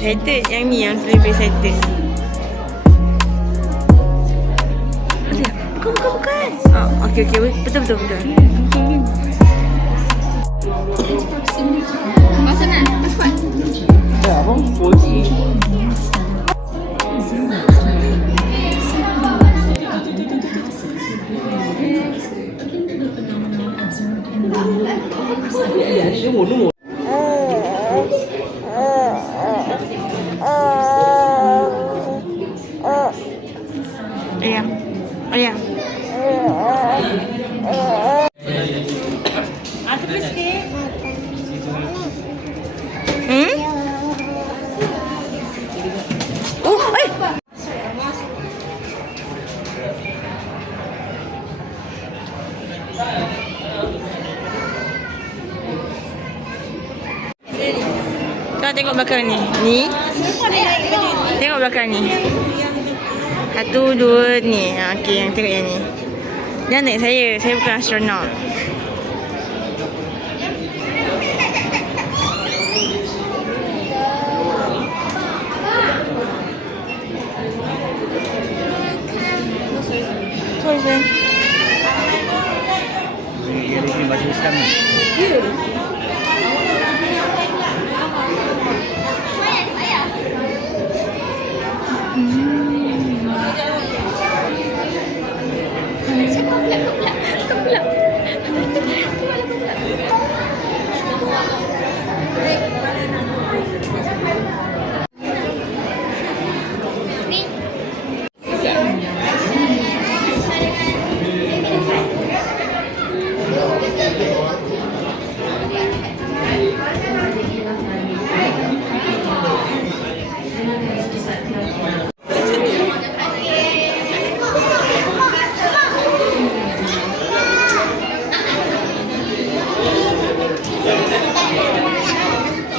Excited. Yang ni yang lebih excited. Bukan. Oh, okey. Betul. Masa nak? Cepat. Ya, apa? Koji. Nombor. Ayah. Tepi sikit. Kau tengok belakang ni. Tengok belakang ni. 1, 2 ni. Okey, yang tengok yang ni. Jangan naik saya. Saya bukan astronot. Sorry. Ini baju Islam ni.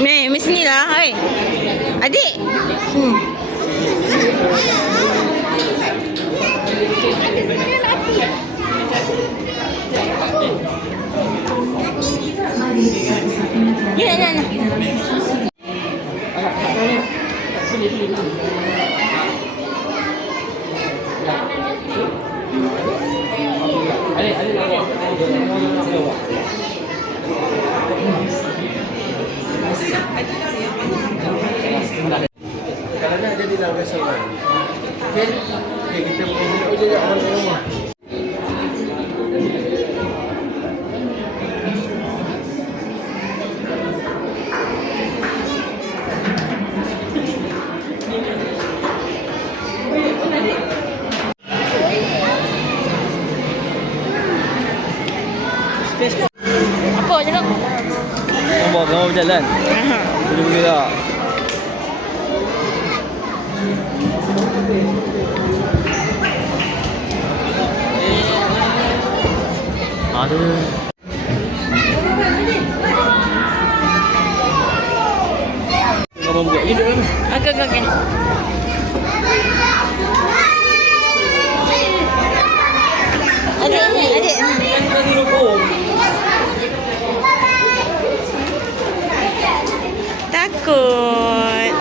Meh sini lah. Hai. Adik. Nah. Kalau nak jadi lah restoran. Okey, kita pergi je dalam rumah. Apa cakap? Nombor berjalan. Boleh tak? Ada. Kamu buat hidup kan? Okey. Adik. Takut.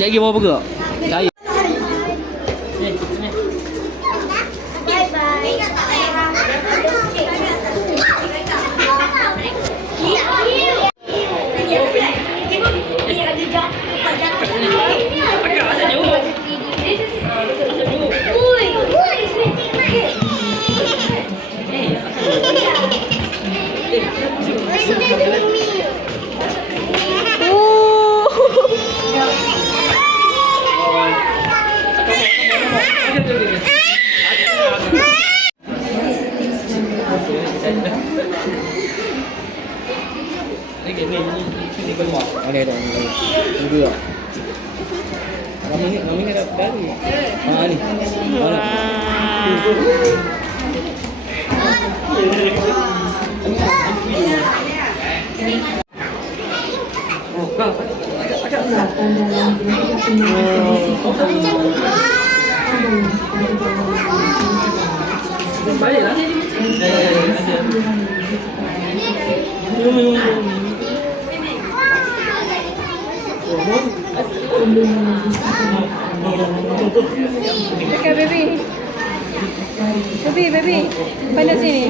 Lagi bawa burger. Cari. Ini keluar. Ada. Dua. Kami ada dari. Ni. Baliklah. Okay, baby. Baby. Pandai sini.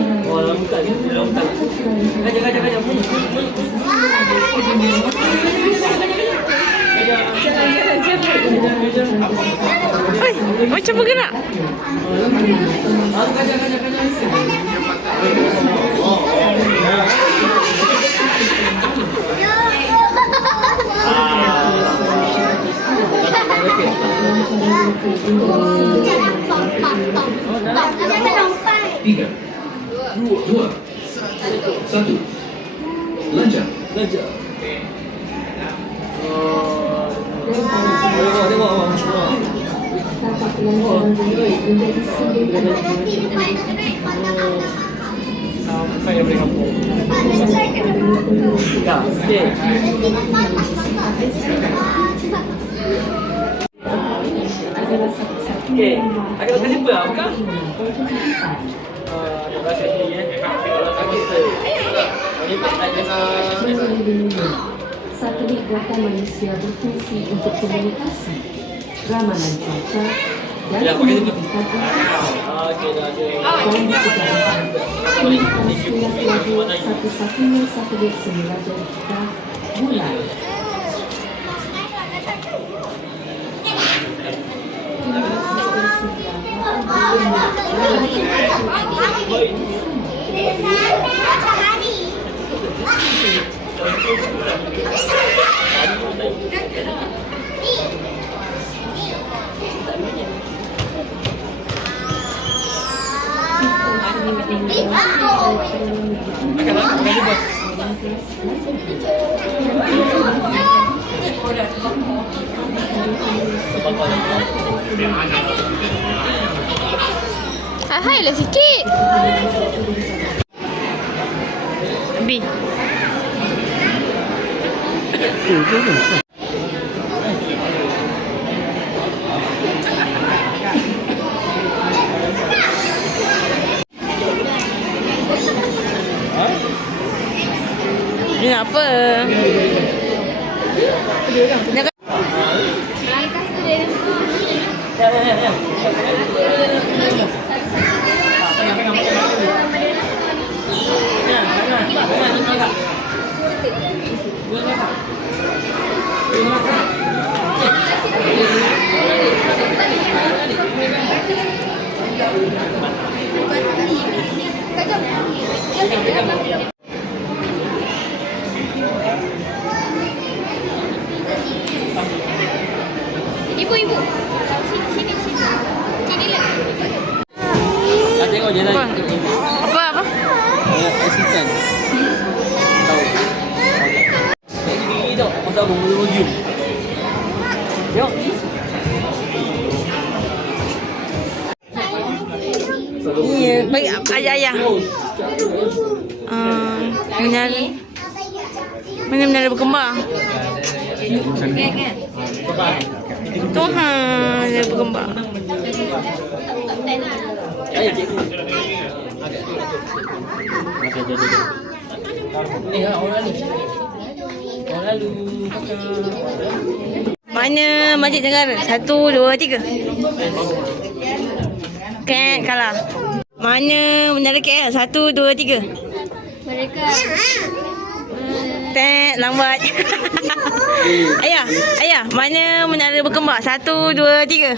Oi, macam bergerak. Tiga, dua, satu. Lancar. Saya beri kamu. Ya, okey. Okey, agak kasih apa? Bukan? Terima kasih ya. Satelit data manusia berfungsi untuk komunikasi, ramalan cuaca, dan komunikasi dan kesejahteraan. Satu-satunya satelit semula dari kita, bulan. Hai lah sikit. B. Ni apa? Nak Ibu. Sini. Sini lah. Tengok je lah. apa? Asisten. Tahu. Ini tau. Masa aku mula zoom. Tengok. Iya, bagi ayah. Menara berkembang. Tuhan, dia berkembang. Ya, cikgu. Ni orang ni. Orang lalu. Mana Masjid Negara? 1, 2, 3. Kat kalah. Mana Menara KL? 1, 2, 3. Mereka Tek, lambat. Ayah, mana menara berkembang? 1, 2, 3.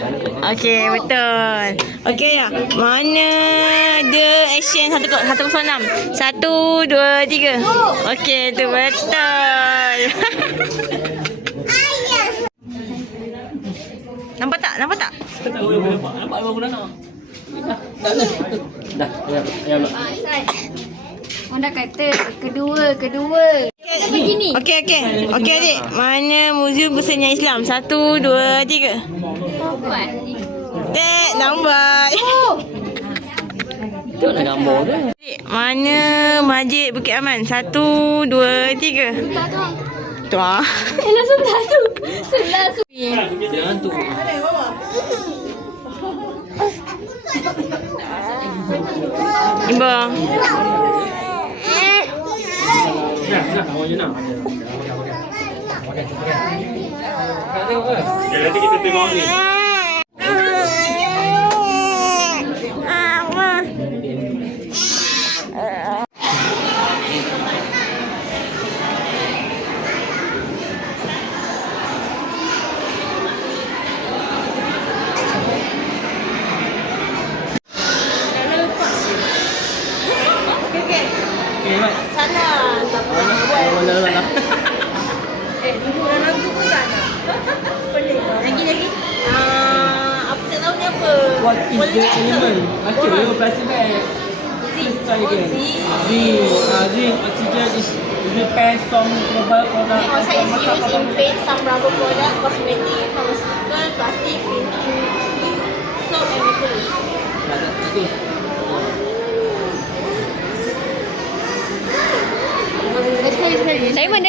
Okey, betul. Okey ya. Mana The Action 106? 1, 2, 3. Okey, tu betul. Nampak tak? Nampak baru dah nak. Dah. Ya. Orang dah kata kedua. Begini. Okey. Okey adik. Mana muzium besarnya Islam? 1, 2, 3. Empat. Tek, lambat. Tu nak gambar dia. Adik, mana Masjid Bukit Aman? 1, 2, 3. Tak tahu. Tu ah. Elah sebelah tu. Sebelah tu. Jangan tu. Ibu. Nak awak je nak. Nak tengok ke? Okay, nanti kita tengok ni. Okay, Mat. Sana. Mana. Duduk dalam tu pun tak nak. Pelik. Lagi. Apa tak tahu ni apa? What is the element? Baca you plastic bag. Please try again. Z, oxygen is the best from global product. Oxide is used in paint, some rubber product, cosmetic, pharmaceutical, plastic, printing, soap and metals. Itu. Diamond.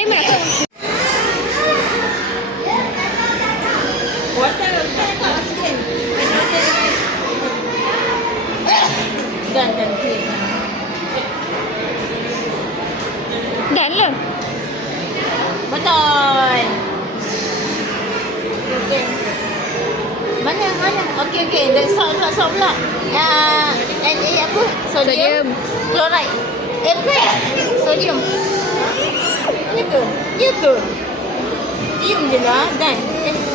Water, bukan dekat oxygen. Dan clean. Dan lah. Betul. Okey. Mana? Okey. Dan salt pula. apa? Sodium. Chloride. Sodium. Ya ke? Diam je lah. Dan.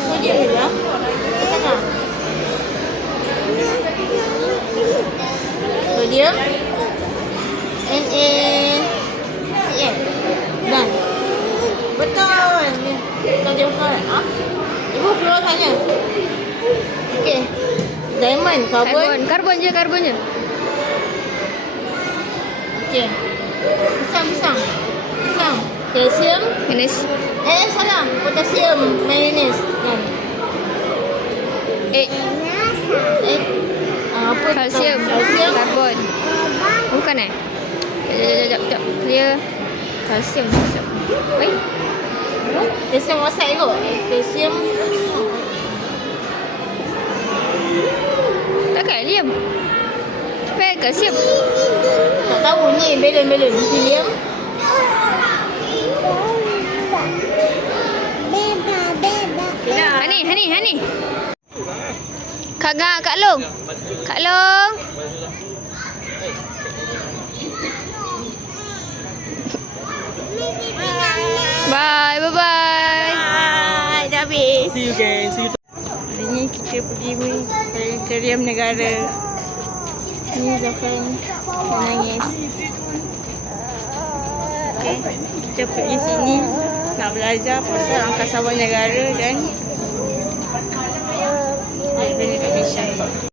Sodium je lah. Sana. Sodium. NaCl. Dan. Betul. Sodium chloride. Ibu keluar tanya. Okey. Diamond, karbon. Karbon je. Okey. Pisang. Kalsium. Salah. Potasium, manganese. Dan. Egg. Apa tu? Kalsium. Karbon. Bukan Sekejap. Clear. Kalsium. Baik. Kalsium oxide kot. Kalsium. Takkan helium. Cepat kalsium. Tak tahu ni. Balon. Helium. Hani. Kak Long. Bye. Dah habis. See you again. See you. Hari ni kita pergi planetarium negara. Ni Zafran menangis. Okay, kita pergi sini nak belajar pasal angkasa negara dan planet mission.